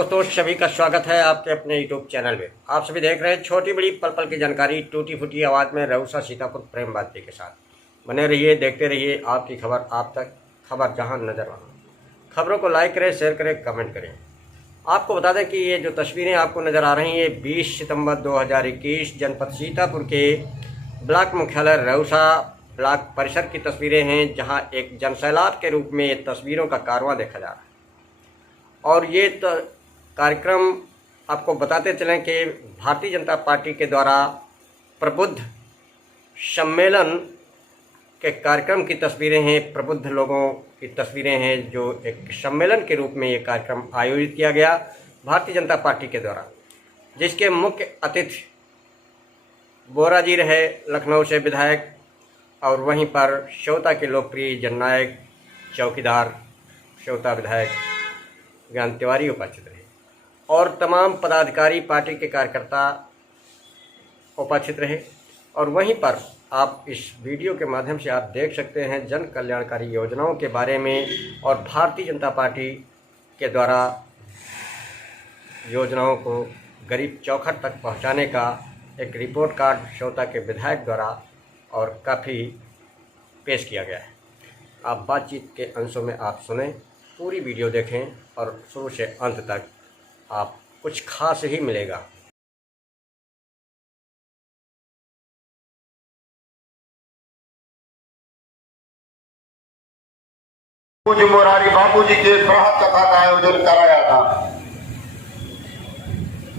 दोस्तों, सभी का स्वागत है आपके अपने यूट्यूब चैनल में। आप सभी देख रहे हैं छोटी बड़ी पल पल की जानकारी टूटी फूटी आवाज़ में रऊसा सीतापुर प्रेम बाती के साथ। बने रहिए, देखते रहिए, आपकी खबर आप तक, खबर जहां नजर वहां। खबरों को लाइक करें, शेयर करें, कमेंट करें। आपको बता दें कि ये जो तस्वीरें आपको नज़र आ रही हैं 20 सितंबर 2021 जनपद सीतापुर के ब्लॉक मुख्यालय रऊसा ब्लॉक परिसर की तस्वीरें हैं, जहां एक जनसैलाब के रूप में ये तस्वीरों का कारवां देखा जा रहा है। और ये कार्यक्रम आपको बताते चलें कि भारतीय जनता पार्टी के द्वारा प्रबुद्ध सम्मेलन के कार्यक्रम की तस्वीरें हैं, प्रबुद्ध लोगों की तस्वीरें हैं, जो एक सम्मेलन के रूप में ये कार्यक्रम आयोजित किया गया भारतीय जनता पार्टी के द्वारा, जिसके मुख्य अतिथि बोरा जी रहे, लखनऊ से विधायक, और वहीं पर श्योता के लोकप्रिय जननायक चौकीदार श्योता विधायक ज्ञान तिवारी उपस्थित रहे और तमाम पदाधिकारी पार्टी के कार्यकर्ता उपस्थित रहे। और वहीं पर आप इस वीडियो के माध्यम से आप देख सकते हैं जन कल्याणकारी योजनाओं के बारे में और भारतीय जनता पार्टी के द्वारा योजनाओं को गरीब चौखट तक पहुंचाने का एक रिपोर्ट कार्ड श्योता के विधायक द्वारा और काफ़ी पेश किया गया है। आप बातचीत के अंशों में आप सुने, पूरी वीडियो देखें और शुरू से अंत तक आप कुछ खास ही मिलेगा। पूज्य मोरारी बापू जी के प्रहत कथा का आयोजन कराया था।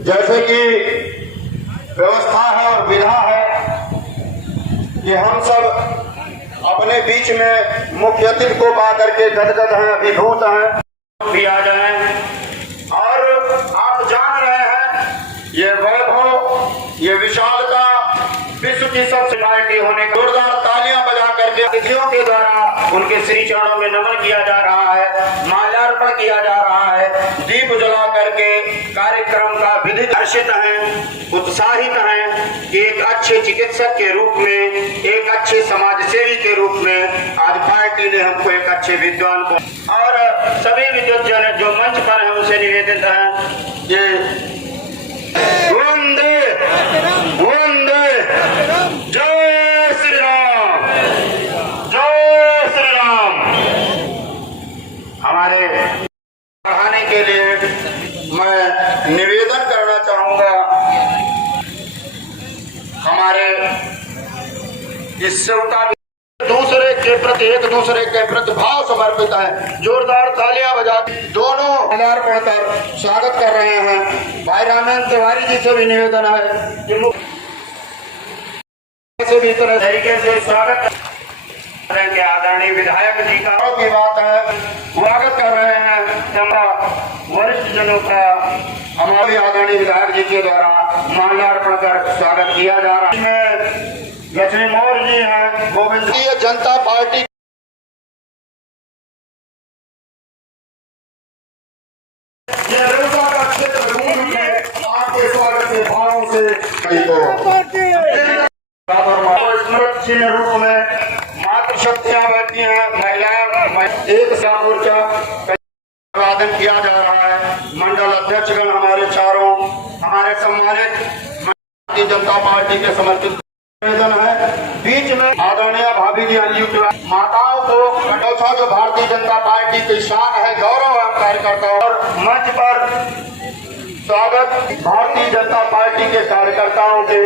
जैसे कि व्यवस्था है और विधा है कि हम सब अपने बीच में मुख्य अतिथि को पा करके गदगद हैं, अभिभूत हैं, भी आ जाएं। और आप जान रहे हैं ये वैभव, ये विशालता विश्व की सबसे पार्टी होने का जोरदार तालियां बजा करके अतिथियों के द्वारा उनके श्री चरणों में नमन किया जा रहा है, माल्यार्पण किया जा रहा है, दीप जला करके कार्यक्रम का विधि हर्षित हैं, उत्साहित हैं कि एक अच्छे चिकित्सक के रूप में, एक अच्छे समाजसेवी के रूप में आज पार्टी ने हमको एक अच्छे विद्वान को और सभी विद्युत जन जो मंच पर है उनसे निवेदित है ये वंदे वंदे जय श्री राम, जय श्री राम। हमारे बढ़ाने के लिए मैं निवेदन करना चाहूंगा, हमारे इस सेवका दूसरे के प्रति, एक दूसरे के प्रति भाव समर्पित है। जोरदार तालियां बजा दोनों माल्यार्पण कर स्वागत कर रहे हैं। भाई रामेंद्र तिवारी जी से भी निवेदन है कि से भी तरह तरीके से स्वागत करेंगे। आदरणीय विधायक जी का की बात है, स्वागत कर रहे हैं वरिष्ठ जनों का। हमारे आदरणीय विधायक जी के द्वारा माल्यार्पण कर स्वागत किया जा रहा है। लक्ष्मी मौर्य जी हैं, गोविंद जनता पार्टी का क्षेत्र आपके स्वागत के भावों से स्मृत चिन्ह रूप में मातृशक्तियां बैठी हैं, महिलाएं एक सा मोर्चा अभिवादन किया जा रहा है। मंडल अध्यक्षगण हमारे चारों, हमारे सम्मानित भारतीय जनता पार्टी के समर्पित निवेदन है। बीच में आदरणीय भाभी जी अंजू माताओं को कटौता जो भारतीय जनता पार्टी की शान है, गौरव है कार्यकर्ताओं, और मंच पर स्वागत भारतीय जनता पार्टी के कार्यकर्ताओं के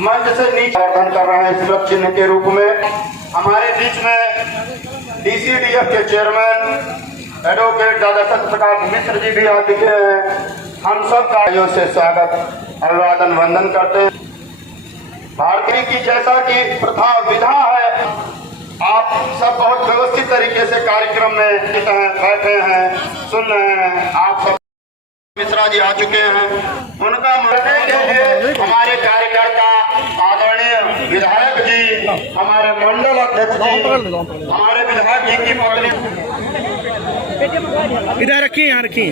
मंच से नीचे वर्धन कर रहे हैं स्मृत चिन्ह के रूप में। हमारे बीच में डीसीडीएफ के चेयरमैन एडवोकेट दादा सत्य प्रकाश मिश्र जी भी आ चुके हैं। हम सब कार्यों से स्वागत अभिवादन वंदन करते हैं। भारतीय की जैसा कि प्रथा विधा है, आप सब बहुत व्यवस्थित तरीके से कार्यक्रम में बैठे हैं, सुन रहे हैं। आप सब मिश्रा जी आ चुके हैं, उनका मरने के लिए हमारे कार्यकर्ता आदरणीय विधायक जी, हमारे मंडल अध्यक्ष जी, हमारे विधायक जी की पत्नी इधर रखिए, यहाँ रखिए,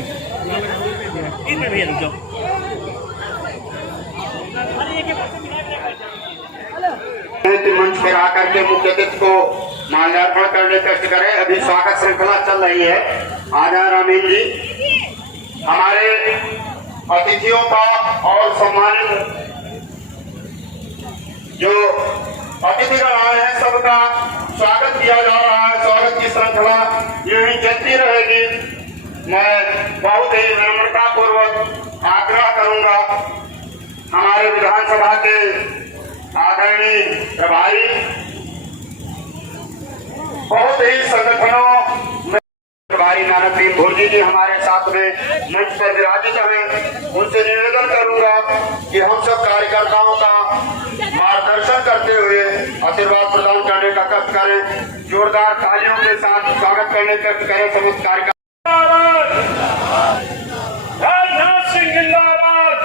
मंच पर आकर के मुख्य अतिथि को माल्यार्पण करने कष्ट करें। अभी स्वागत श्रृंखला चल रही है। आ जाए रामीन जी। हमारे अतिथियों का और सम्मानित जो अतिथिगण आए हैं सबका स्वागत किया जा रहा है। स्वागत की श्रृंखला यूं ही चलती रहेगी। मैं बहुत ही विनम्रता पूर्वक आग्रह करूंगा हमारे विधानसभा के आदरणीय प्रभारी, बहुत ही संगठनों में प्रभारी नानक सिंह भोजी जी हमारे साथ में मंच पर विराजित हैं। उनसे निवेदन करूंगा कि हम सब कार्यकर्ताओं का मार्गदर्शन करते हुए आशीर्वाद प्रदान करने का कष्ट करें। जोरदार तालियों के साथ स्वागत करने का करें समस्त कार्यकर्ता। राजनाथ सिंह जिंदाबाद,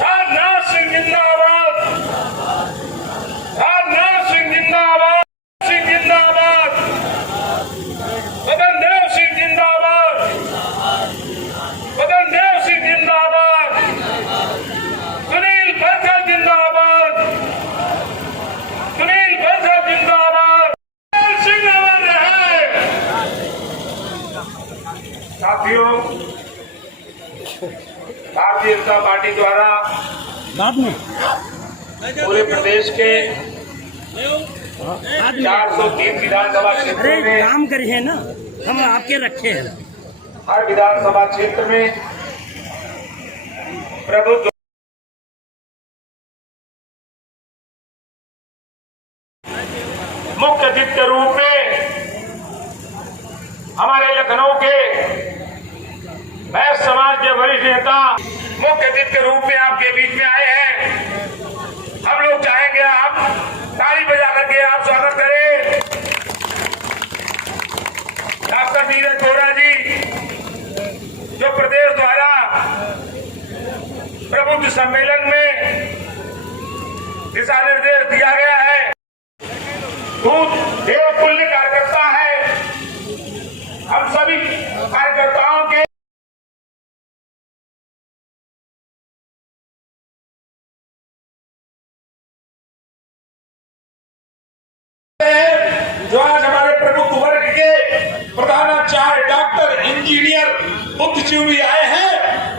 राजनाथ सिंह जिंदाबाद, राजनाथ सिंह जिंदाबाद, सिंह जिंदाबाद, बदन देव सिंह जिंदाबाद, बदन देव सिंह जिंदाबाद, सुनील बंसल जिंदाबाद, सुनील बंसल जिंदाबाद, सिंह अमर रहे। साथियों, भारतीय जनता पार्टी द्वारा पूरे प्रदेश के 403 विधानसभा क्षेत्रों में काम करिए ना, हम आपके रखे हैं। हर विधानसभा क्षेत्र में प्रभुत्व मुख्य अतिथि के रूप में हमारे लखनऊ के वैश्य समाज के वरिष्ठ नेता मुख्य अतिथि के रूप में आपके बीच में आए हैं। हम लोग चाहेंगे आप ताली बजा करके आप स्वागत करें। डॉक्टर नीरज वोरा जी, जो प्रदेश द्वारा प्रबुद्ध सम्मेलन में दिशा निर्देश दिया गया है। दूध देवतुल्य कार्यकर्ता है। हम सभी कार्यकर्ताओं के जो आज हमारे प्रमुख वर्ग के प्रधानाचार्य डॉक्टर इंजीनियर बुद्धिजीवी आए हैं,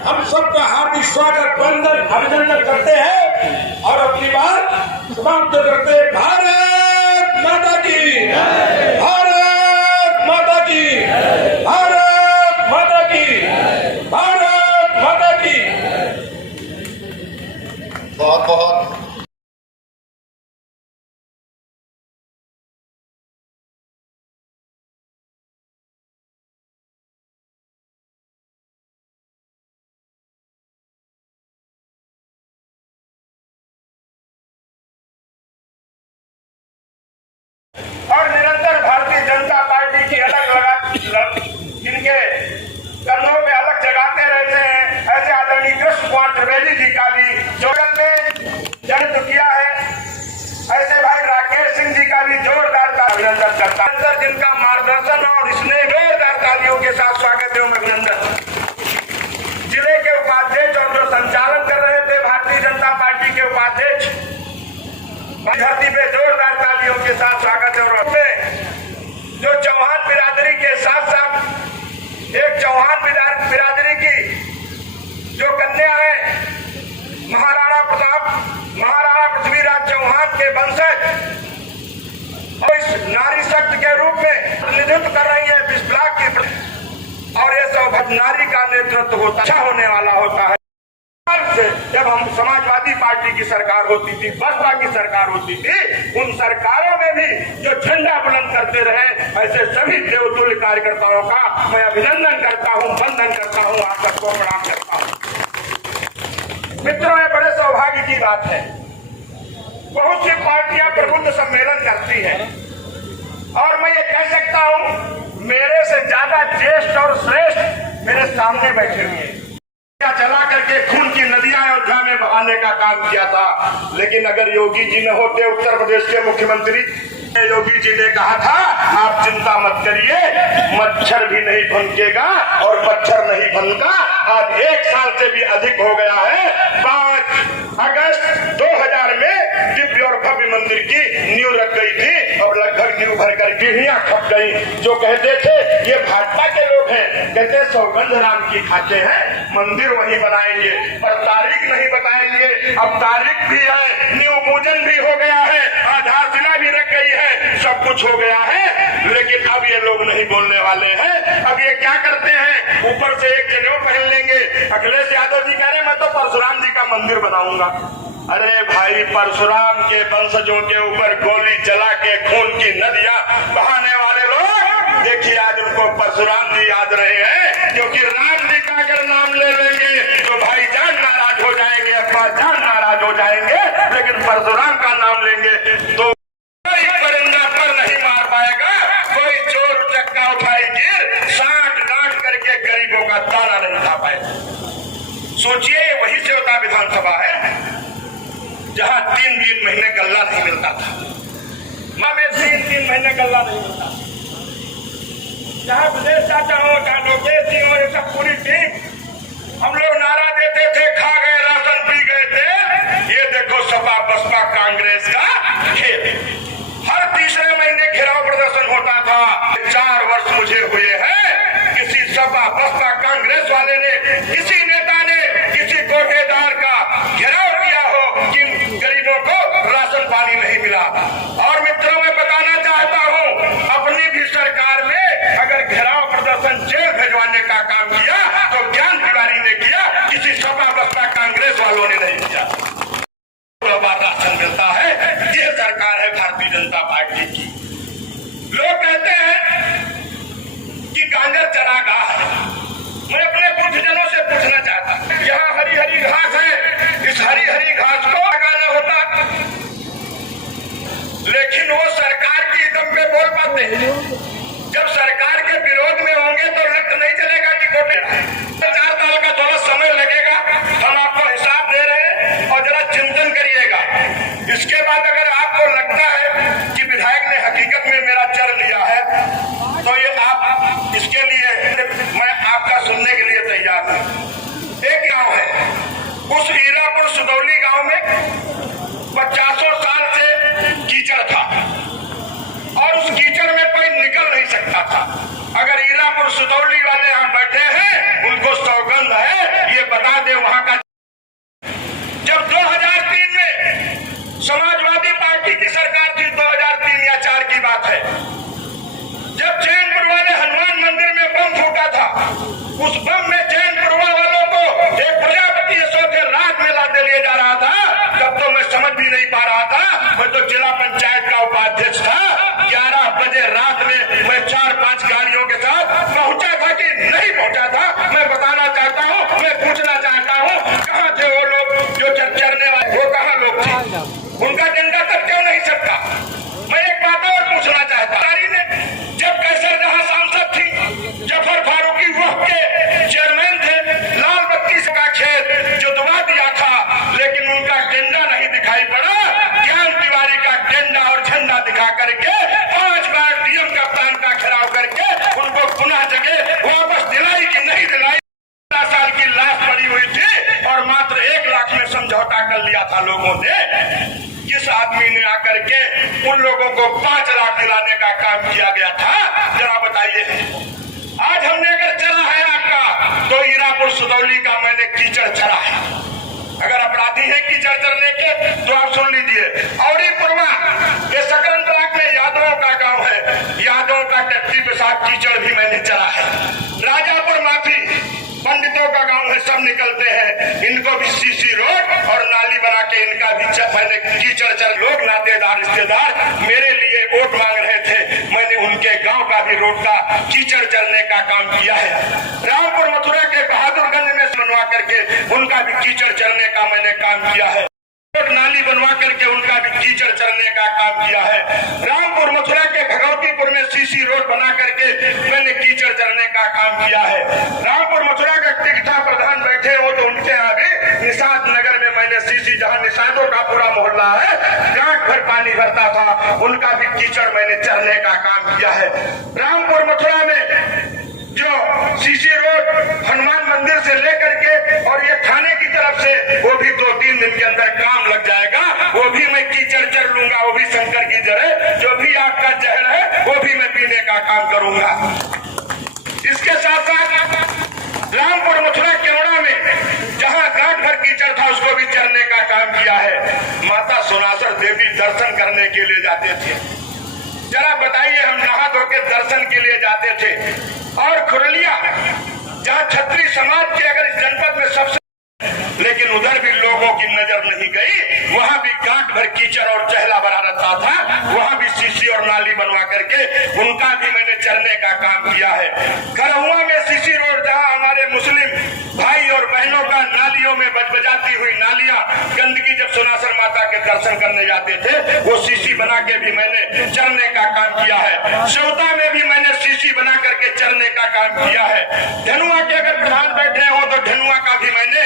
हम सबका हार्दिक स्वागत वंदन अभिनंदन करते हैं और अपनी बात समाप्त करते हैं। भारत माता की, भारत माता की, भारत माता की, भारत माता की। बहुत बहुत और निरंतर भारतीय जनता पार्टी की अलग जिनके कंधों में अलग जगाते रहते हैं, ऐसे आदरणीय कृष्ण कुमार त्रिवेदी जी का भी जोड़न में जन्म किया है। ऐसे भाई राकेश सिंह जी का भी जोरदार अभिनंदन करता है। जिनका मार्गदर्शन और इसने जोरदार तालियों के साथ स्वागत एवं अभिनंदन। जिले के उपाध्यक्ष और जो संचालन कर रहे थे भारतीय जनता पार्टी के उपाध्यक्ष, धरती पे जोरदार तालियों के साथ स्वागत है। जो चौहान बिरादरी के साथ साथ एक चौहान बिरादरी की जो कन्या है, महाराणा प्रताप, महाराणा पृथ्वीराज चौहान के वंशज, और इस नारी शक्ति के रूप में प्रतिनिधित्व कर रही है इस ब्लॉक की, और ये सब नारी का नेतृत्व होता अच्छा होने वाला होता है। जब हम समाजवादी पार्टी की सरकार होती थी, बसपा की सरकार होती थी, उन सरकारों में भी जो झंडा बुलंद करते रहे, ऐसे सभी देवतुल्य कार्यकर्ताओं का मैं अभिनंदन करता हूं, वंदन करता हूं, आप सबको प्रणाम करता हूं। मित्रों, ये बड़े सौभाग्य की बात है। बहुत सी पार्टियां प्रबुद्ध सम्मेलन करती हैं और मैं ये कह सकता हूं मेरे से ज्यादा ज्येष्ठ और श्रेष्ठ मेरे सामने बैठे हुए हैं। चला करके खून की नदियां अयोध्या में बहाने का काम किया था, लेकिन अगर योगी जी न होते, उत्तर प्रदेश के मुख्यमंत्री योगी जी ने कहा था आप चिंता मत करिए, मच्छर भी नहीं भनकेगा और मच्छर नहीं भनका। आज 1 साल से भी अधिक हो गया है। 5 अगस्त 2000 में दिव्य और भव्य मंदिर की नींव रख गई थी और लगभग नींव भरकर गिढ़ियां खप गई। जो कहते थे ये भाजपा के लोग हैं, कहते सौगंध राम की खाते हैं, मंदिर वही बनाएंगे पर तारीख नहीं बताएंगे। अब तारीख भी है, न्यू पूजन भी हो गया है, आधारशिला भी रख गई है, सब कुछ हो गया है, लेकिन अब ये लोग नहीं बोलने वाले हैं। अब ये क्या करते हैं, ऊपर से एक जनेऊ पहन लेंगे। अखिलेश यादव जी कह रहे मैं तो परशुराम जी का मंदिर बनाऊंगा। अरे भाई, परशुराम के वंशजों के ऊपर गोली चला के खून की नदियां बहाने वाले लोग, देखिए आज उनको परशुराम जी याद रहे हैं, क्योंकि राम जी का अगर नाम ले लेंगे तो भाईजान नाराज हो जाएंगे, अब्बा जान नाराज हो जाएंगे, लेकिन परशुराम का नाम लेंगे तो कोई परिंदा पर नहीं मार पाएगा, कोई चोर चक्का उठाएगी, साठ गांठ करके गरीबों का दाना नहीं खा पाएगा। सोचिए वही सेवता विधानसभा है जहां 3-3 महीने गल्ला नहीं मिलता था। मां में 3-3 महीने गल्ला नहीं मिलता, जहां विदेश चाचा हो, जहां लोकेश जी हो, ये सब पूरी टीम हम लोग नारा देते थे, खा गए राशन, पी गए थे। ये देखो सपा बसपा कांग्रेस का खेल, हर तीसरे महीने घेराव प्रदर्शन होता था। 4 वर्ष मुझे हुए हैं, किसी सपा बसपा कांग्रेस वाले ने, किसी नेता ने, किसी कोठेदार का घेराव किया हो कि गरीबों को राशन पानी नहीं मिला। और मित्रों, मैं बताना चाहता हूं, अपनी भी सरकार में अगर घेराव प्रदर्शन जेल भेजवाने का काम किया तो ज्ञान तिवारी ने किया, किसी सपा बसपा कांग्रेस वालों ने नहीं किया। राशन मिलता है, यह सरकार है भारतीय जनता पार्टी की। लोग कहते हैं कि गांजर चरागाह है। मैं अपने बुद्धजनों से पूछना चाहता हूं, यहाँ हरी हरी घास है, इस हरी हरी घास को लगाना होता, लेकिन वो सरकार की दम पे बोल पाते हैं। जब सरकार के विरोध में होंगे तो रक्त नहीं चलेगा कि कोटे 4 साल का थोड़ा समय लगेगा, हम आपको हिसाब दे रहे हैं और जरा चिंतन करिएगा। इसके बाद अगर आपको लगता है कि विधायक ने हकीकत में मेरा चर लिया है तो ये आप, इसके लिए मैं आपका सुनने के लिए तैयार हूं। एक गांव है, उस हीरापुर सुदौली गांव में 50 साल से कीचड़ था और उस कीचड़ में कोई निकल नहीं सकता था। अगर हीरापुर सुदौली वाले यहाँ बैठे हैं, उनको सौगंध है, ये बता दे वहां का। जब 2003 में समाजवादी पार्टी की सरकार थी, 2003 या 4 की बात है, जब चैनपुर वाले हनुमान मंदिर में बम फूटा था, उस बम में चैनपुरवा वालों को एक प्रजापति यशोध रात मेला दे लिया जा रहा था। तब तो मैं समझ भी नहीं पा रहा था, मैं तो जिला पंचायत का उपाध्यक्ष था। 11 बजे रात में मैं 4-5 गाड़ियों के साथ पहुंचा था कि नहीं पहुंचा था, मैं बताना चाहता हूं, मैं पूछना चाहता हूं, कहां थे वो लोग जो चरने वाले, वो कहां लोग थे, उनका डंडा तक क्यों नहीं सकता। मैं एक बात और पूछना चाहता, जब कैसर जहां सांसद थी, जफर फारूकी वक्त के चेयरमैन थे, लाल बत्ती का खेत जुतवा दिया था, लेकिन उनका डंडा नहीं दिखाई पड़ा। ज्ञान तिवारी का डंडा और झंडा दिखा करके 5 बार डीएम कप्तान का घेराव करके उनको पुनः जगह वापस दिलाई कि नहीं दिलाई। 15 साल की लाश पड़ी हुई थी और मात्र 1 लाख में समझौता कर लिया था लोगों ने। जिस आदमी ने आकर के उन लोगों को 5 लाख दिलाने का काम किया गया था, जरा बताइए। आज हमने अगर चला है आपका, तो हीरापुर सुदौली का मैंने कीचड़ चरा है। अगर अपराधी है कीचड़ चरने के तो आप सुन लीजिए। औरी पुरवा, ये सकरन ब्लॉक में यादवों का गांव है, यादवों का टट्टी पेशाब कीचड़ भी मैंने चला है। राजापुर माफी, पंडितों का गांव है, सब निकलते हैं, इनको भी सीसी रोड और नाली बना के इनका भी मैंने कीचड़ चर। लोग नातेदार रिश्तेदार मेरे लिए वोट मांग रहे थे, मैंने उनके गांव का भी रोड का कीचड़ चरने का काम किया है। रामपुर मथुरा के बहादुरगंज में बनवा करके उनका भी कीचड़ चरने का मैंने काम किया है। नाली बनवा करके उनका भी कीचड़ चरने का काम किया है। रामपुर मथुरा के भगवतीपुर में सीसी रोड बना करके मैंने कीचड़ चरने का काम किया है। रामपुर मथुरा का टिकटा प्रधान बैठे हो तो उनके यहाँ भी निषाद नगर में मैंने सीसी, जहाँ निषादों का पूरा मोहल्ला है, गांठ भर पानी भरता था, उनका भी कीचड़ मैंने चरने का काम किया है। रामपुर मथुरा में जो सीसी रोड हनुमान मंदिर से लेकर के और ये थाने की तरफ से, वो भी 2-3 दिन के अंदर काम लग जाएगा। वो भी मैं कीचड़ चर लूंगा, वो भी शंकर की जड़ है। जो भी आपका जहर है काम करूंगा। इसके साथ साथ रामपुर मथुरा केवड़ा में जहां गांठ भर कीचड़ था उसको भी चरने का काम किया है। माता सोनासर देवी दर्शन करने के लिए जाते थे। जरा बताइए, हम नहा धो के दर्शन के लिए जाते थे। और खुरलिया जहां क्षत्रिय समाज के अगर इस जनपद में सबसे, लेकिन उधर भी लोगों की नजर नहीं गई। वहां भी गांठ भर कीचड़ और चहला भरा रहता था। वहां भी सीसी और नाली बनवा करके उनका भी मैंने चरने का काम किया है। खरहुआ में सीसी रोड जहां हमारे मुस्लिम भाई और बहनों का नालियों में बजबजाती हुई नालियां, गंदगी, जब सोनासर माता के दर्शन करने जाते थे वो सीसी बना के भी मैंने चरने का काम किया है। सेवता में भी मैंने सीसी बना करके चरने का काम किया है। धनुआ के अगर प्रधान बैठे हो तो धनुआ का भी मैंने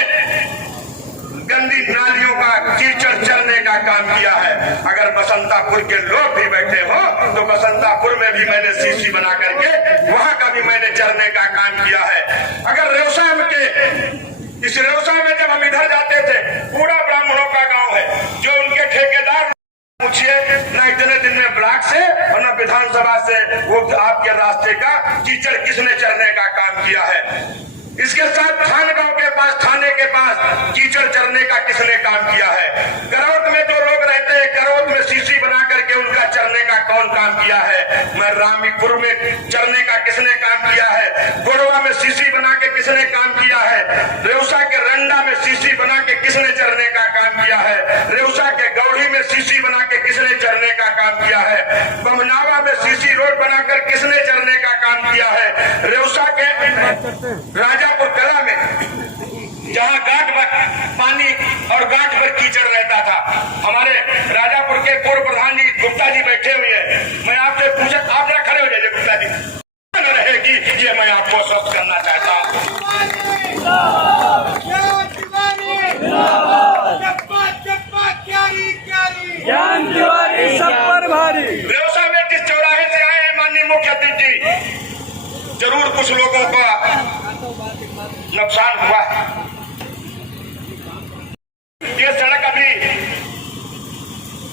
गंदी नालियों का कीचड़ चरने का काम किया है। अगर बसंतापुर के लोग भी बैठे हो तो बसंतापुर में भी मैंने सीसी बना करके वहां का भी मैंने चरने का काम किया है। अगर रेवसा के इस रेवसा में जब हम इधर जाते थे, पूरा ब्राह्मणों का गांव है, जो उनके ठेकेदार पूछिए न इतने दिन में ब्लॉक से और न विधानसभा से वो आपके रास्ते का कीचड़ किसने चरने का काम किया है। इसके साथ थान गांव के पास, थाने के पास कीचड़ चरने का किसने काम किया है। करौत में जो लोग रहते हैं, करौत में सीसी बना करके उनका चरने का कौन काम किया है। मैं रामीपुर में चरने का किसने काम किया है। गोड़वा में सीसी बना के किसने काम किया है। रेवसा के रंडा में सीसी बना के किसने चरने का काम किया है। रेवसा के गौड़ी में सीसी बना के किसने चरने का काम किया है। बमनावा में सीसी रोड बनाकर किसने चरने का काम किया है। रेवसा के राजापुर कला में जहां गांठ भर पानी और गांठ भर कीचड़ रहता था, हमारे राजापुर के पूर्व प्रधान जी गुप्ता जी बैठे हुए हैं। मैं आपसे पूछा, आप जरा खड़े हो जाइए गुप्ता जी, न रहेगी ये मैं आपको स्वस्थ करना चाहता हूँ। रेवसा में जिस चौराहे से आए हैं माननीय मुख्य अतिथि जी, जरूर कुछ लोगों का नुकसान हुआ है। ये सड़क अभी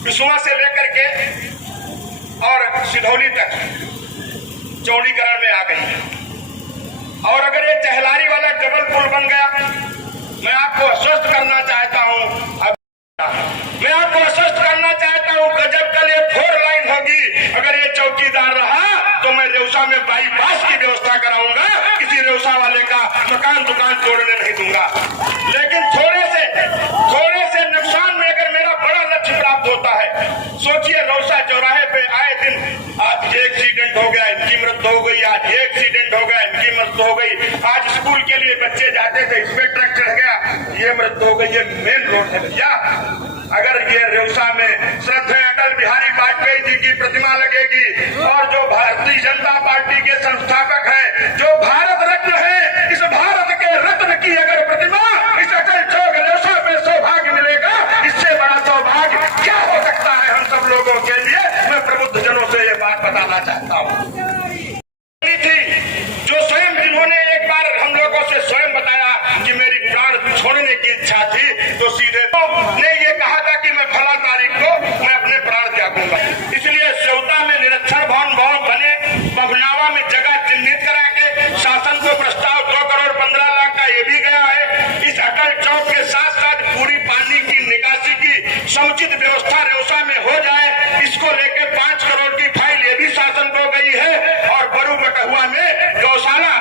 विसुआ से लेकर के और सिधौली तक चौड़ीकरण में आ गई है। और अगर ये चहलारी वाला डबल पुल बन गया, मैं आपको आश्वस्त करना चाहता हूँ, मैं आपको आश्वस्त करना चाहता हूँ जब कल ये 4 लाइन होगी, अगर ये चौकीदार रहा तो मैं रेवसा में बाईपास की व्यवस्था कराऊंगा। किसी रेवसा वाले का मकान दुकान तोड़ने नहीं दूंगा। लेकिन थोड़े से नुकसान में अगर मेरा बड़ा लक्ष्य प्राप्त होता है, सोचिए रेवसा चौराहे पे आए दिन आज ये एक्सीडेंट हो गया, इनकी मृत्यु हो गई, आज ये एक्सीडेंट हो गया, इनकी मृत्यु हो गई। आज स्कूल के लिए बच्चे जाते थे, इसमें ट्रक चढ़ गया, ये मृत्यु हो गई। ये मेन रोड है भैया। अगर ये रेवसा में श्रद्धेय अटल बिहारी वाजपेयी जी की प्रतिमा लगेगी और जो भारतीय जनता पार्टी के संस्थापक हैं, जो भारत रत्न है, इस भारत के रत्न की अगर प्रतिमा इस अटल चौक रेवसा में सौभाग्य मिलेगा, इससे बड़ा सौभाग्य क्या हो सकता है हम सब लोगों के लिए। मैं प्रबुद्ध जनों से ये बात बताना चाहता हूँ। जो स्वयं जिन्होंने एक बार हम लोगों से स्वयं बताया कि मेरी प्राण छोड़ने की इच्छा थी, तो सीधे ने ये कहा था कि मैं फला तारीख को मैं अपने प्राण त्यागूंगा। इसलिए सेवता में निरीक्षण भवन बने, बभनावा में जगह चिन्हित करा के शासन को प्रस्ताव 2 करोड़ 15 लाख का ये भी गया है। इस अटल चौक के साथ साथ पूरी पानी की निकासी की समुचित व्यवस्था रेवसा में हो जाए, इसको लेके 5 करोड़ की फाइल ये भी शासन को गई है। और बरू बटहुआ में गौशाला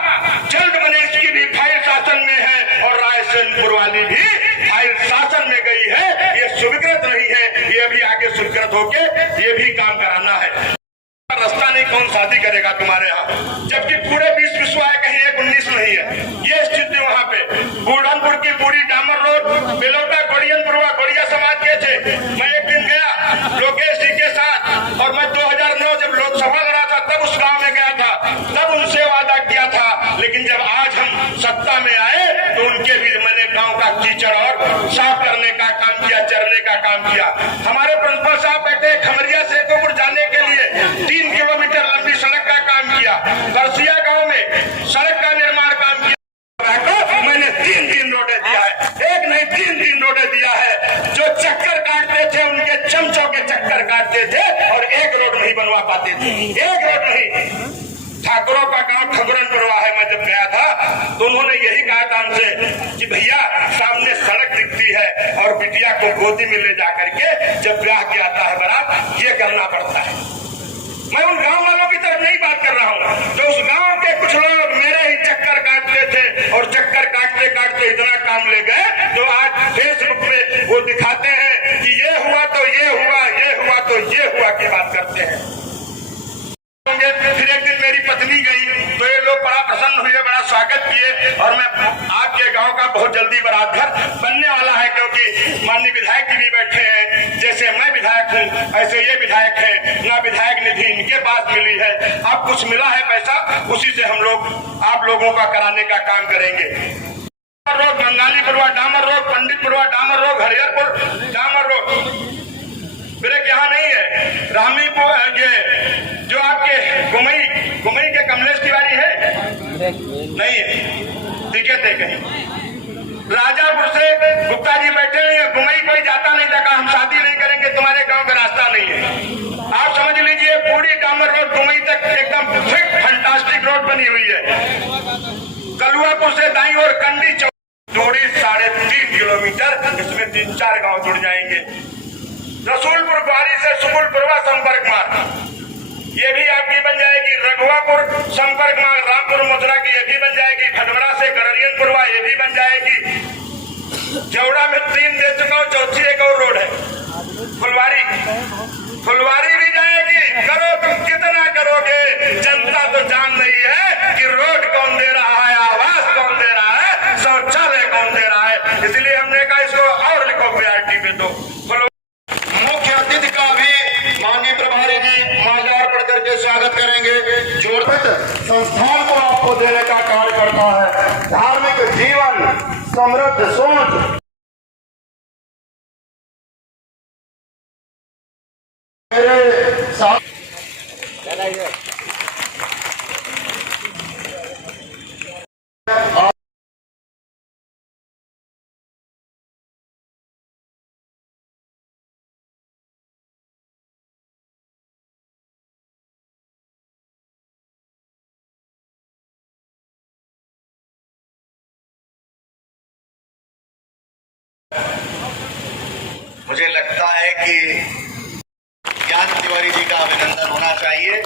जल्द बने, इसकी भी फाइल शासन में है। और रायसेनपुर वाली भी फाइल शासन में गई है। ये स्वीकृत नहीं है, ये भी आगे स्वीकृत होके ये भी काम कराना है। रास्ता नहीं, कौन शादी करेगा तुम्हारे यहाँ, जबकि पूरे 20 विश्वा है, कहीं 1-19 नहीं है। ये स्थिति वहाँ पे बुढ़नपुर की पूरी डामर रोड, बेलौटा गोड़ियनपुरवा गोड़िया समाज के थे। मैं एक दिन गया लोकेश जी के साथ, और मैं 2009 जब लोकसभा लड़ा था तब उस गाँव में गया था, तब उनसे वादा किया था। लेकिन जब आज हम सत्ता में आए तो उनके भी मैंने गाँव का कीचड़ और साफ करने का काम किया, चरने का काम किया। हमारे प्रिंसिपल साहब बैठे खमरिया से कोपुर जाने के लिए 3 किलोमीटर लंबी सड़क का काम किया। करसिया गांव में सड़क का निर्माण काम किया। मैंने 3 रोडें दिया है, एक नहीं 3 रोडें दिया है। जो चक्कर काटते थे उनके चमचों के चक्कर काटते थे और एक रोड नहीं बनवा पाते थे, एक रोड नहीं। ठाकुरों का गांव ठकुरनपुरवा है। मैं जब गया था तो उन्होंने यही कहा था हमसे कि भैया सामने सड़क दिखती है और बिटिया को गोदी में ले जाकर के जब ब्याह किया आता है बारात, ये करना पड़ता है। मैं उन गांव वालों की तरफ नहीं बात कर रहा हूँ। तो उस गांव के कुछ लोग मेरे ही चक्कर काटते थे और चक्कर काटते काटते इतना काम ले गए तो आज फेसबुक पे वो दिखाते हैं कि ये हुआ तो ये हुआ, ये हुआ तो ये हुआ की बात करते हैं। फिर एक दिन मेरी पत्नी गई तो ये लोग बड़ा प्रसन्न हुए, बड़ा स्वागत किए और मैं आपके गांव का बहुत जल्दी बारात घर बनने वाला है, क्योंकि माननीय विधायक जी भी बैठे हैं। जैसे मैं विधायक हूँ ऐसे ये विधायक है ना, विधायक निधि इनके पास मिली है। अब कुछ मिला है पैसा, उसी से हम लोग आप लोगों का कराने का काम करेंगे। रोड, बंगालीपुरवा डामर रोड, पंडितपुरवा डामर रोड, हरिहरपुर डामर रोड ब्रेक यहाँ नहीं है। रामीपुर ये जो आपके गुमई के कमलेश तिवारी है नहीं है, दिक्कत है कहीं। राजापुर से गुप्ता जी बैठे हैं, गुमई कोई जाता नहीं था, हम शादी नहीं करेंगे, तुम्हारे गांव का रास्ता नहीं है। आप समझ लीजिए पूरी डामर रोड गुमई तक एकदम फिट फंटास्टिक रोड बनी हुई है। कलुआपुर से दाईं और कंडी जोड़ी 3.5 किलोमीटर, इसमें 3-4 गांव जुड़ जाएंगे। रसूलपुर ग्वारी से सुकुलपुरवा संपर्क मार्ग ये भी आपकी बन जाएगी। रघुवापुर संपर्क मार्ग रामपुर मथुरा की ये भी बन जाएगी। खडवरा से गररियनपुरवा ये भी बन जाएगी। जौड़ा में 3 दे चुका हूँ, चौथी एक और रोड है। फुलवारी भी जाएगी। करो तुम कितना करोगे, जनता तो जान रही है कि रोड कौन दे रहा है, आवास कौन दे रहा है, शौचालय कौन दे रहा है। इसलिए हमने कहा इसको और लिखो प्रायोरिटी में दो। मुख्य अतिथि का भी माननीय प्रभारी जी माल्यार्पण करके स्वागत करेंगे। जोड़त संस्थान को आपको देने का कार्य करता है। धार्मिक जीवन, समृद्ध सोच, मेरे साथ मुझे लगता है कि ज्ञान तिवारी जी का अभिनंदन होना चाहिए।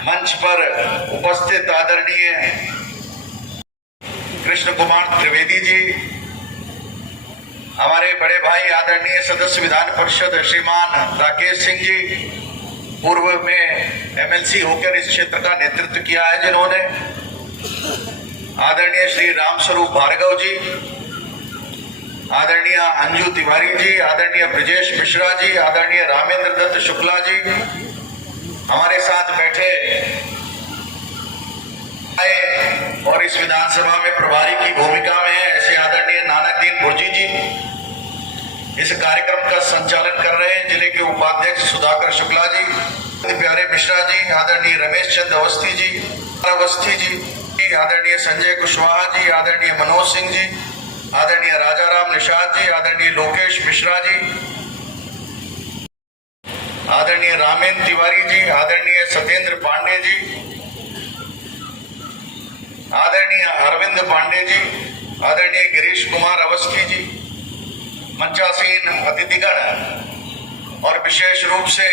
मंच पर उपस्थित आदरणीय कृष्ण कुमार त्रिवेदी जी, हमारे बड़े भाई आदरणीय सदस्य विधान परिषद श्रीमान राकेश सिंह जी, पूर्व में एमएलसी होकर इस क्षेत्र का नेतृत्व किया है जिन्होंने, आदरणीय श्री रामस्वरूप भार्गव जी, आदरणीय अंजू तिवारी जी, आदरणीय ब्रजेश मिश्रा जी, आदरणीय रामेंद्र दत्त शुक्ला जी, हमारे साथ बैठे और इस विधानसभा में प्रभारी की भूमिका में है ऐसे आदरणीय नानकदीन बुर्जी जी, इस कार्यक्रम का संचालन कर रहे हैं जिले के उपाध्यक्ष सुधाकर शुक्ला जी, प्यारे मिश्रा जी, आदरणीय रमेश चंद अवस्थी जी, आदरणीय संजय कुशवाहा जी, आदरणीय मनोज सिंह जी, आदरणीय राजाराम निषाद जी, आदरणीय लोकेश मिश्रा जी, आदरणीय रामेन तिवारी जी, आदरणीय सत्येंद्र पांडे जी, आदरणीय अरविंद पांडे जी, आदरणीय गिरीश कुमार अवस्थी जी, मंचासीन अतिथिगण और विशेष रूप से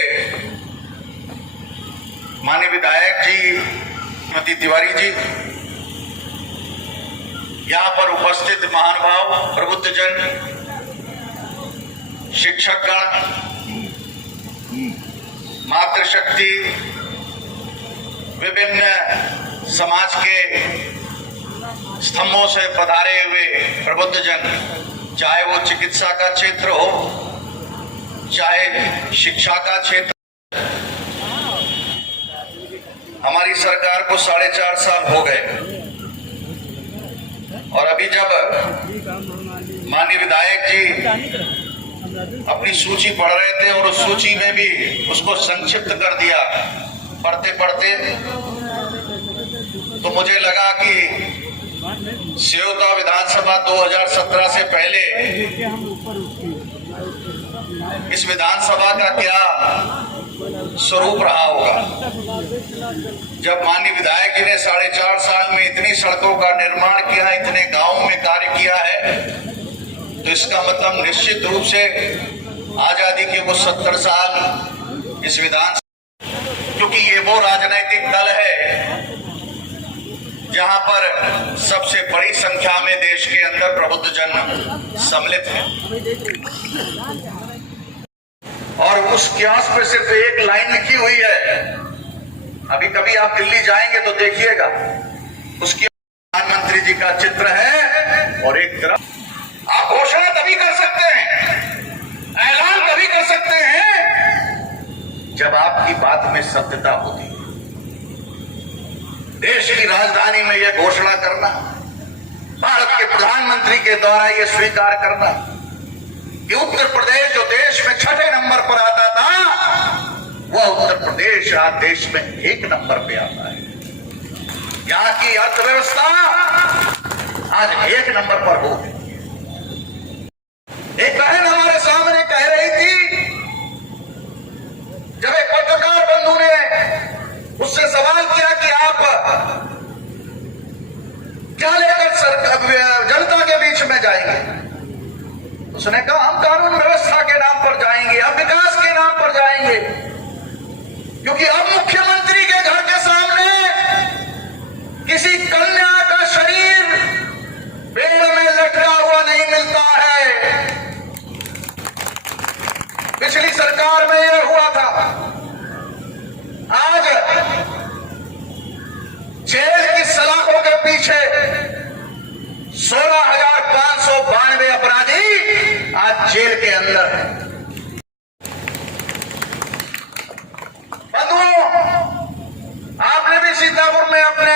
माननीय विधायक जी श्रीमती तिवारी जी, यहाँ पर उपस्थित महानुभाव, प्रबुद्धजन, शिक्षकगण, मातृशक्ति, विभिन्न समाज के स्तंभों से पधारे हुए प्रबुद्धजन, चाहे वो चिकित्सा का क्षेत्र हो, चाहे शिक्षा का क्षेत्र। हमारी सरकार को 4.5 साल हो गए और अभी जब माननीय विधायक जी अपनी सूची पढ़ रहे थे और उस सूची में भी उसको संक्षिप्त कर दिया पढ़ते पढ़ते, तो मुझे लगा कि सेवका विधानसभा 2017 से पहले इस विधानसभा का क्या स्वरूप रहा होगा। जब माननीय विधायक जी ने 4.5 साल में इतनी सड़कों का निर्माण किया, इतने गांवों में कार्य किया है, तो इसका मतलब निश्चित रूप से आजादी के वो 70 साल इस विधान, क्योंकि ये वो राजनीतिक दल है जहां पर सबसे बड़ी संख्या में देश के अंदर प्रबुद्ध जन सम्मिलित हैं। और उस कियोस्क पे सिर्फ एक लाइन लिखी हुई है। अभी कभी आप दिल्ली जाएंगे तो देखिएगा, उसकी प्रधानमंत्री जी का चित्र है और एक तरफ आप घोषणा तभी कर सकते हैं, ऐलान तभी कर सकते हैं जब आपकी बात में सत्यता होती है। देश की राजधानी में यह घोषणा करना, भारत के प्रधानमंत्री के द्वारा यह स्वीकार करना कि उत्तर प्रदेश जो देश में 6ठे नंबर पर आता था, वह उत्तर प्रदेश आज देश में 1 नंबर पे आता है। यहाँ की अर्थव्यवस्था आज 1 नंबर पर हो गई। एक बहन हमारे सामने कह रही थी, जब एक पत्रकार बंधु ने उससे सवाल किया कि आप क्या लेकर जनता के बीच में जाएंगे, उसने कहा हम कानून व्यवस्था के नाम पर जाएंगे, हम विकास के नाम पर जाएंगे, क्योंकि अब मुख्यमंत्री के घर के सामने किसी कन्या का शरीर पेड़ में लटका हुआ नहीं मिलता है। पिछली सरकार में यह हुआ था। आज जेल की सलाखों के पीछे 16,592 अपराधी आज जेल के अंदर है। बंधुओं, आपने भी सीतापुर में अपने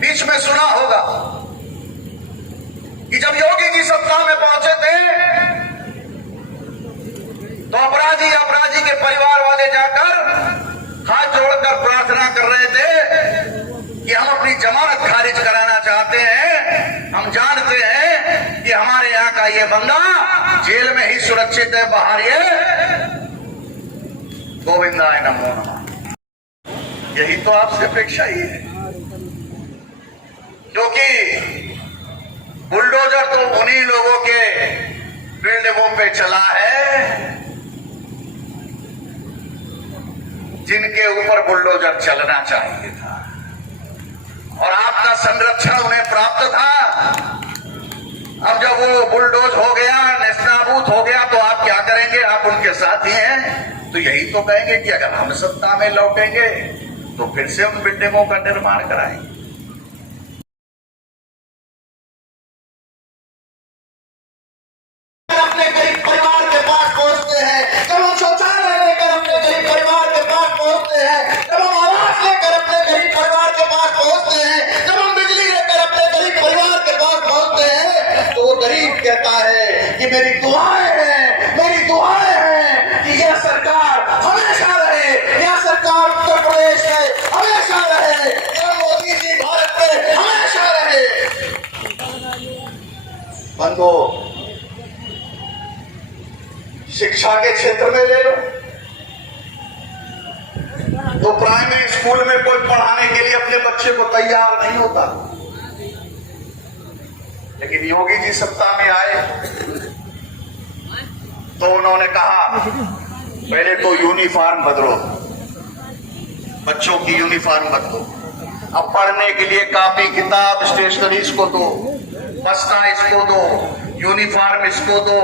बीच में सुना होगा कि जब योगी जी सत्ता में पहुंचे थे तो अपराधी के परिवार वाले जाकर हाथ जोड़कर प्रार्थना कर रहे थे कि हम अपनी जमानत खारिज कराना चाहते हैं। हम जानते हैं कि हमारे यहाँ का ये बंदा जेल में ही सुरक्षित है, बाहर ये गोविंदाय नमो नमः। यही तो आपसे अपेक्षा ही है, क्योंकि बुलडोजर तो उन्हीं लोगों के बिल्डिंगों पे चला है जिनके ऊपर बुलडोजर चलना चाहिए था, और आपका संरक्षण उन्हें प्राप्त था। अब जब वो बुलडोज हो गया, नेस्तनाबूद हो गया, तो आप क्या करेंगे? आप उनके साथ ही हैं, तो यही तो कहेंगे कि अगर हम सत्ता में लौटेंगे तो फिर से उन बिल्डिंगों का निर्माण कराएंगे। अपने गरीब परिवार के पास पहुंचते हैं, जब हम शौचालय लेकर अपने गरीब परिवार के पास पहुंचते हैं, जब हम आवास लेकर अपने गरीब परिवार के पास पहुंचते हैं, जब हम बिजली लेकर अपने गरीब परिवार के पास पहुंचते हैं, तो वो गरीब कहता है कि मेरी दुआएं हैं कि यह सरकार हमेशा रहे, यह सरकार उत्तर प्रदेश में हमेशा रहे, यह मोदी जी भारत में हमेशा रहे। बंधो, शिक्षा के क्षेत्र में ले लो तो प्राइमरी स्कूल में कोई पढ़ाने के लिए अपने बच्चे को तैयार नहीं होता, लेकिन योगी जी सत्ता में आए तो उन्होंने कहा पहले तो यूनिफॉर्म बदलो, बच्चों की यूनिफॉर्म बदलो, अब पढ़ने के लिए कॉपी किताब स्टेशनरीज को दो, बस्ता इसको दो, यूनिफॉर्म इसको दो।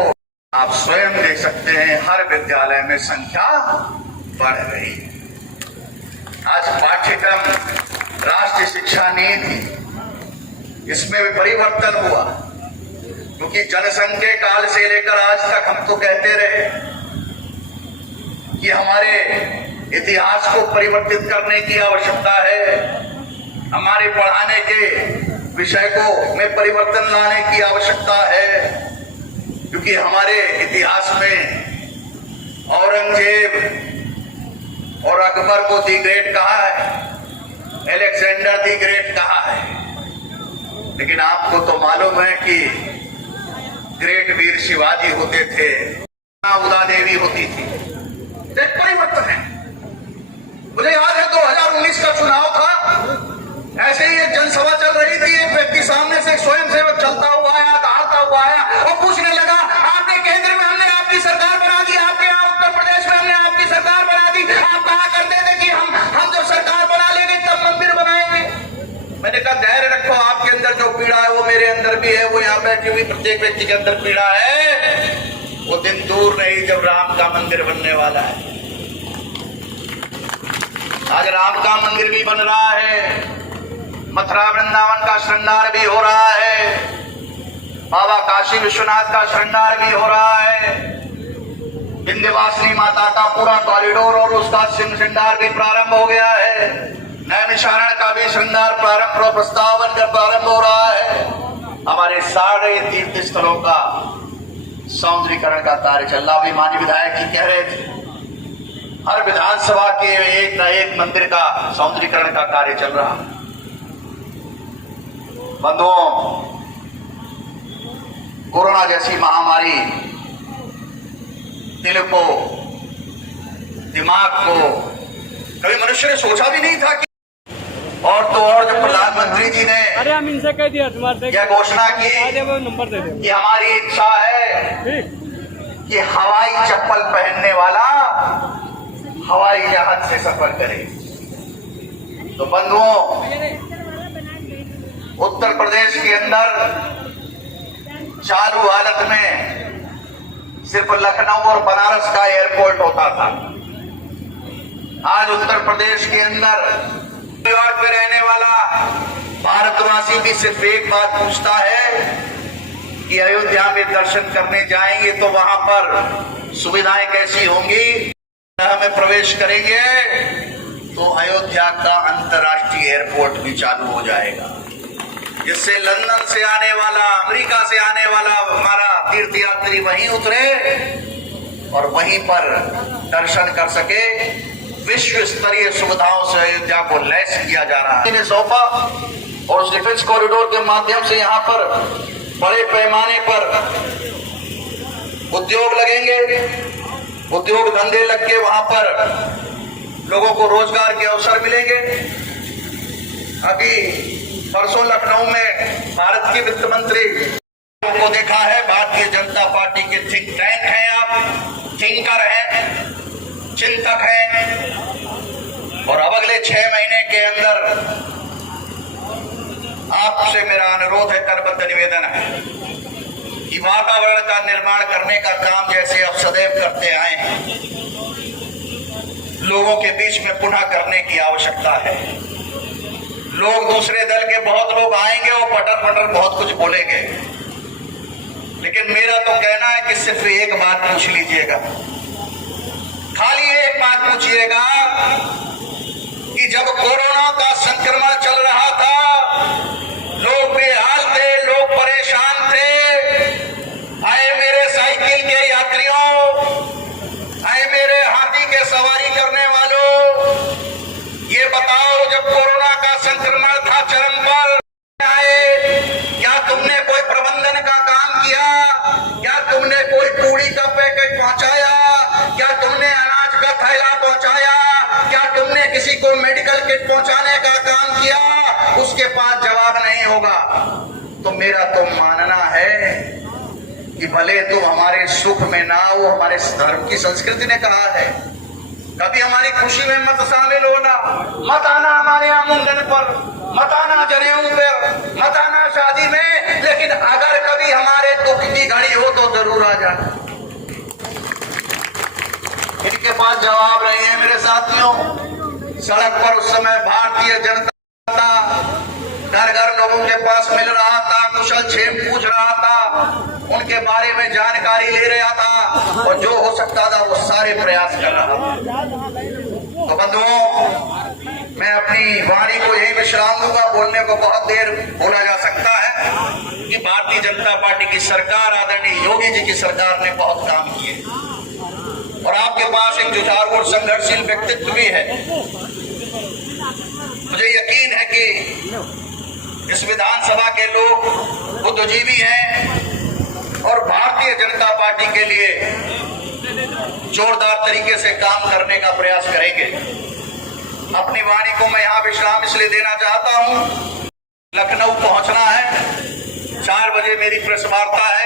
आप स्वयं देख सकते हैं हर विद्यालय में संख्या बढ़ रही है। आज पाठ्यक्रम राष्ट्रीय शिक्षा नीति, इसमें भी परिवर्तन हुआ, क्योंकि जनसंख्या काल से लेकर आज तक हम तो कहते रहे कि हमारे इतिहास को परिवर्तित करने की आवश्यकता है, हमारे पढ़ाने के विषय को में परिवर्तन लाने की आवश्यकता है, क्योंकि हमारे इतिहास में औरंगजेब और अकबर को दी ग्रेट कहा है, अलेक्जेंडर दी ग्रेट कहा है, लेकिन आपको तो मालूम है कि ग्रेट वीर शिवाजी होते थे, उदा देवी होती थी। एक परिवर्तन है। मुझे याद है 2019 का चुनाव था, ऐसे ही एक जनसभा चल रही थी, एक व्यक्ति सामने से स्वयंसेवक चलता हुआ आया, दहाड़ता हुआ आया और पूछने लगा, आपने केंद्र में हमने आपकी सरकार बना दी, आपके यहाँ उत्तर प्रदेश में हमने आपकी सरकार बना दी, आप कहा करते थे कि हम जब सरकार बना लेंगे तब मंदिर बनाएंगे। मैंने कहा धैर्य रखो, आपके अंदर जो पीड़ा है वो मेरे अंदर भी है, वो यहाँ बैठी हुई प्रत्येक व्यक्ति के अंदर पीड़ा है। वो दिन दूर नहीं जब राम का मंदिर बनने वाला है। आज राम का मंदिर भी बन रहा है, मथुरा वृंदावन का श्रृंगार भी हो रहा है, बाबा काशी विश्वनाथ का श्रृंगार भी हो रहा है, विंध्यवासिनी माता का पूरा कॉरिडोर और उसका श्रृंगार भी प्रारंभ हो गया है, नैमिषारण्य का भी श्रृंगार प्रारंभ प्रस्ताव बनकर प्रारंभ हो रहा है। हमारे सारे तीर्थ स्थलों का सौंदर्यीकरण का कार्य चल रहा। अभी माननीय विधायक जी कह रहे थे, हर विधानसभा के एक न एक मंदिर का सौंदर्यीकरण का कार्य चल रहा। बंधुओं, कोरोना जैसी महामारी दिल को, दिमाग को, कभी मनुष्य ने सोचा भी नहीं था कि और तो और जब प्रधानमंत्री जी ने अरे हम इनसे कह दिया तुम्हारे यह घोषणा की नंबर दे दे कि हमारी इच्छा है कि हवाई चप्पल पहनने वाला हवाई जहाज से सफर करे, तो बंधुओं उत्तर प्रदेश के अंदर चालू हालत में सिर्फ लखनऊ और बनारस का एयरपोर्ट होता था। आज उत्तर प्रदेश के अंदर न्यूयॉर्क में रहने वाला भारतवासी भी सिर्फ एक बात पूछता है कि अयोध्या में दर्शन करने जाएंगे तो वहां पर सुविधाएं कैसी होंगी। हमें प्रवेश करेंगे तो अयोध्या का अंतर्राष्ट्रीय एयरपोर्ट भी चालू हो जाएगा, जिससे लंदन से आने वाला, अमेरिका से आने वाला हमारा तीर्थयात्री वहीं उतरे और वहीं पर दर्शन कर सके। विश्व स्तरीय सुविधाओं से अयोध्या को लैस किया जा रहा है। सौंपा और उस डिफेंस कॉरिडोर के माध्यम से यहाँ पर बड़े पैमाने पर उद्योग लगेंगे, उद्योग धंधे लग के वहां पर लोगों को रोजगार के अवसर मिलेंगे। अभी परसों लखनऊ में भारत के वित्त मंत्री को देखा है, भारतीय जनता पार्टी के थिंक टैंक हैं, आप थिंकर हैं, चिंतक हैं, और अब अगले 6 महीने के अंदर आपसे मेरा अनुरोध है, करबद्ध निवेदन है कि वातावरण का निर्माण करने का काम जैसे आप सदैव करते आए हैं, लोगों के बीच में पुनः करने की आवश्यकता है। लोग दूसरे दल के बहुत लोग आएंगे और पटर पटर बहुत कुछ बोलेंगे, लेकिन मेरा तो कहना है कि सिर्फ एक बात पूछ लीजिएगा, खाली एक बात पूछिएगा कि जब कोरोना का संक्रमण चल रहा था, लोग बेहाल थे, लोग परेशान थे, आए मेरे साइकिल के यात्रियों, आए मेरे हाथी के सवारी करने वालों, ये बताओ जब कोरोना का संक्रमण था चरम पर, आए, क्या तुमने कोई प्रबंधन का काम किया? क्या तुमने कोई पूरी का पैकेट पहुंचाया? क्या तुमने अनाज का थैला पहुंचाया? क्या तुमने किसी को मेडिकल किट पहुंचाने का काम किया? उसके पास जवाब नहीं होगा। तो मेरा तो मानना है कि भले तुम हमारे सुख में ना हो, हमारे धर्म की संस्कृति ने कहा है कभी हमारी खुशी में मत शामिल होना, मत आना हमारे यहाँ मुंडन पर, मत आना जनेऊ पर, मत आना शादी में, लेकिन अगर कभी हमारे दुख की घड़ी हो तो जरूर आ जाना। इनके पास जवाब नहीं है मेरे साथियों। सड़क पर उस समय भारतीय जनता घर घर लोगों के पास मिल रहा था, कुशल क्षेम पूछ रहा था, उनके बारे में जानकारी ले रहा था और जो हो सकता था वो सारे प्रयास कर रहा था। तो बंधुओं, मैं अपनी वाणी को यही विश्राम दूंगा, बोलने को बहुत देर बोला जा सकता है कि भारतीय जनता पार्टी की सरकार, आदरणीय योगी जी की सरकार ने बहुत काम किए और आपके पास एक जुझारू और संघर्षशील व्यक्तित्व भी है। मुझे यकीन है कि इस विधानसभा के लोग बुद्धिजीवी हैं और भारतीय जनता पार्टी के लिए जोरदार तरीके से काम करने का प्रयास करेंगे। अपनी वाणी को मैं यहाँ विश्राम इसलिए देना चाहता हूँ। लखनऊ पहुंचना है, 4 बजे मेरी प्रेस वार्ता है।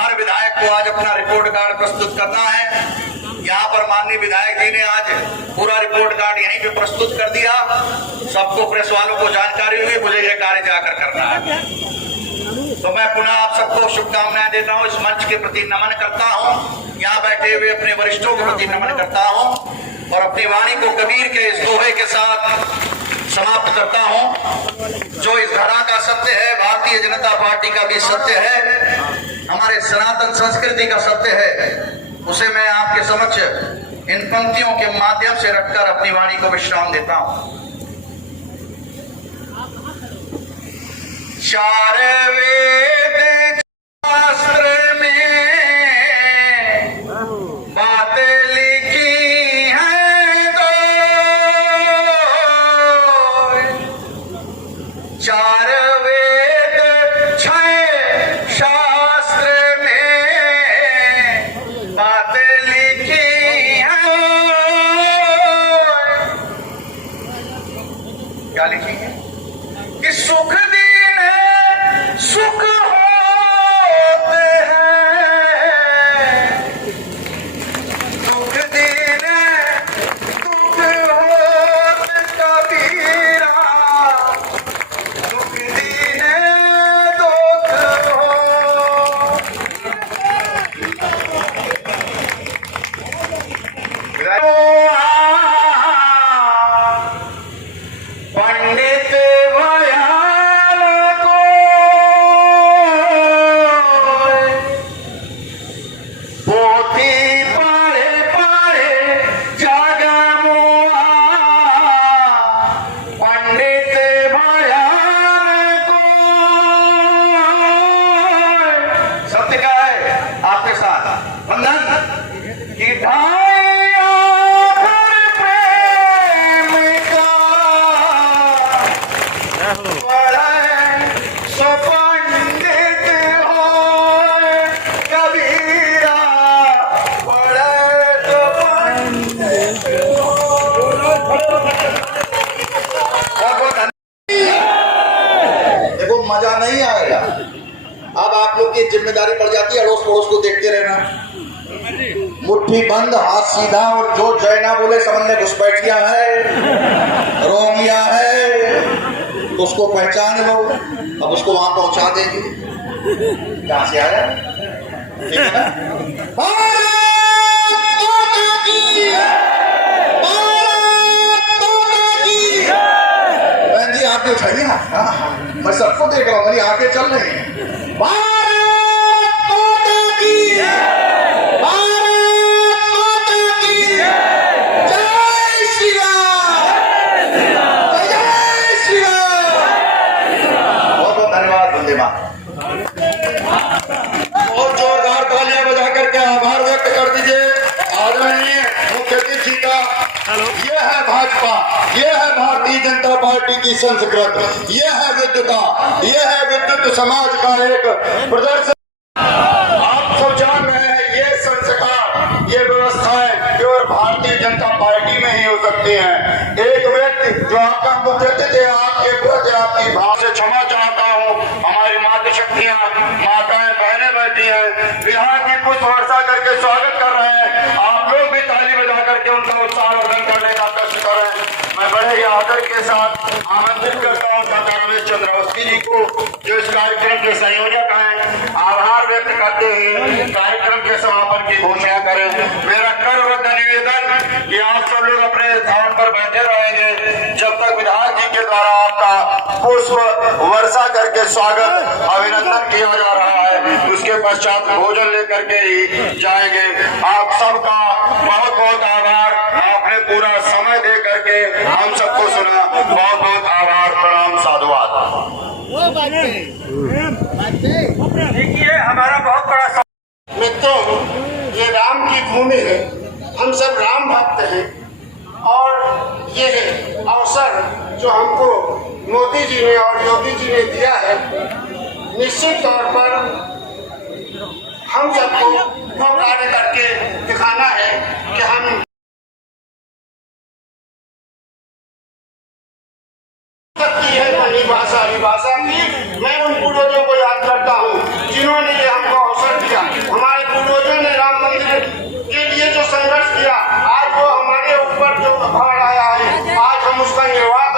हर विधायक को आज अपना रिपोर्ट कार्ड प्रस्तुत करना है। यहाँ पर माननीय विधायक जी ने आज पूरा रिपोर्ट कार्ड यहीं पे प्रस्तुत कर दिया। सबको, प्रेस वालों को जानकारी हुई, मुझे यह कार्य जाकर करना है। तो मैं पुनः आप सबको शुभकामनाएं देता हूँ, इस मंच के प्रति नमन करता हूँ, यहाँ बैठे हुए अपने वरिष्ठों के प्रति नमन करता हूँ और अपनी वाणी को कबीर के इस दोहे के साथ समाप्त करता हूँ। जो इस धरा का सत्य है, भारतीय जनता पार्टी का भी सत्य है, हमारे सनातन संस्कृति का सत्य है, उसे मैं आपके समक्ष इन पंक्तियों के माध्यम से रखकर अपनी वाणी को विश्राम देता हूँ। 4 वेद शास्त्र में बातें लिखी हैं दो, 4 वेद 6 शास्त्र में बातें लिखी हैं। क्या लिखी है? कि सुख सुख होते हैं, दुख दिन दुख होते कबीरा, दुख दिन दुख हो। पंडित मजा नहीं आएगा। अब आप लोग की जिम्मेदारी पड़ जाती है अड़ोस पड़ोस को देखते रहना। मुट्ठी बंद, हाथ सीधा, और जो जय ना बोले समझ में घुसपैठिया है, रोगिया है, तो उसको पहचान लो। अब उसको वहां पहुंचा देंगे। कहां से आया? ठीक है ना? बहन जी आपने उठाइए ना। हाँ, मैं सबको देख रहा हूँ, मेरी आंखें चल रही हैं। भारत माता की, भारत माता की, जय श्री राम, जय श्री राम। बहुत बहुत धन्यवाद। वंदे मातरम। बहुत जोरदार तालियां बजा करके आभार व्यक्त कर दीजिए आदरणीय मुख्यमंत्री जी का। ये है भाजपा, ये है भारतीय जनता पार्टी की संस्कृति, ये है विद्युता, ये है विद्युत समाज का एक प्रदर्शन। आप सब जान रहे हैं ये संस्कार, ये व्यवस्थाएं केवल भारतीय जनता पार्टी में ही हो सकती हैं। एक व्यक्ति जो आपका मुख्यमंत्री थे, आपके प्रति आपकी भाव से क्षमा चाहता हूँ। हमारी मातृशक्तियाँ, माताएं, बहनें बैठी हैं, विधायक जी पुष्प वर्षा करके स्वागत कर रहे हैं। आप लोग भी ताली बजा करके उनका उत्साहवर्धन करने का कष्ट करें। मैं बड़े ही आदर के साथ आमंत्रित करता हूँ सरदार रमेश चंद्र अवस्थी जी को, जो इस कार्यक्रम के संयोजक हैं। आभार व्यक्त करते हुए कार्यक्रम के समापन की घोषणा करें। मेरा करबद्ध निवेदन कि आप सब लोग अपने स्थान पर बैठे रहेंगे जब तक विधायक जी के द्वारा आपका पुष्प वर्षा करके स्वागत अभिनंदन किया जा रहा है। उसके पश्चात भोजन लेकर के ही जाएंगे। आप सबका बहुत बहुत आभार। आपने पूरा समय दे करके हम सबको सुना। बहुत बहुत आभार, प्रणाम, साधुवाद। देखिए, हमारा बहुत बड़ा मित्रों, ये राम की भूमि है, हम सब राम भक्त हैं, और ये अवसर जो हमको मोदी जी ने और योगी जी ने दिया है, निश्चित तौर पर हम सबको वो कार्य करके दिखाना है कि हम जिन्होंने ये हमको अवसर दिया। हमारे पूर्वजों ने राम मंदिर के लिए जो संघर्ष किया, आज वो हमारे ऊपर जो भार आया है, आज हम उसका निर्वाह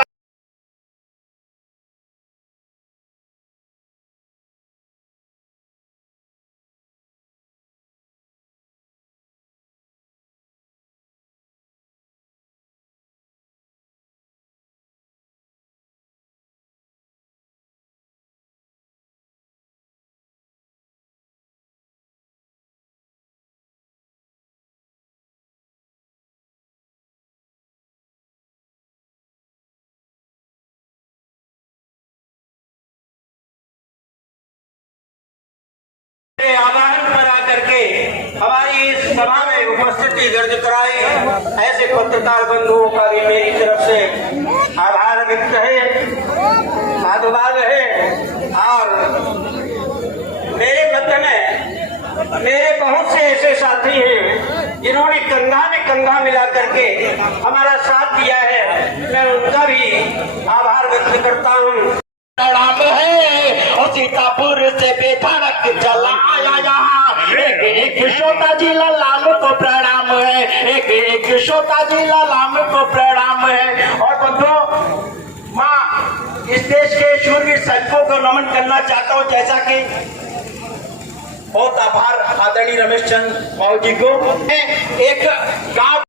आवाहन पर आकर के हमारी इस सभा में उपस्थिति दर्ज कराई। ऐसे पत्रकार बंधुओं का भी मेरी तरफ से आभार व्यक्त है, साधुवाद है। और मेरे मध्य में मेरे बहुत से ऐसे साथी हैं जिन्होंने कंधा में कंधा मिला करके हमारा साथ दिया है, मैं उनका भी आभार व्यक्त करता हूँ। प्रणाम है और सीतापुर से बेधड़क चला आया यहाँ। एक श्रोता जी लाम को प्रणाम है, एक श्रोता जी लाम को प्रणाम है। और बंधुओं, माँ इस देश के शूरवीर सैनिकों को नमन करना चाहता हूँ। जैसा कि बहुत आभार आदरणीय रमेश चंद माऊ जी को। एक गाँव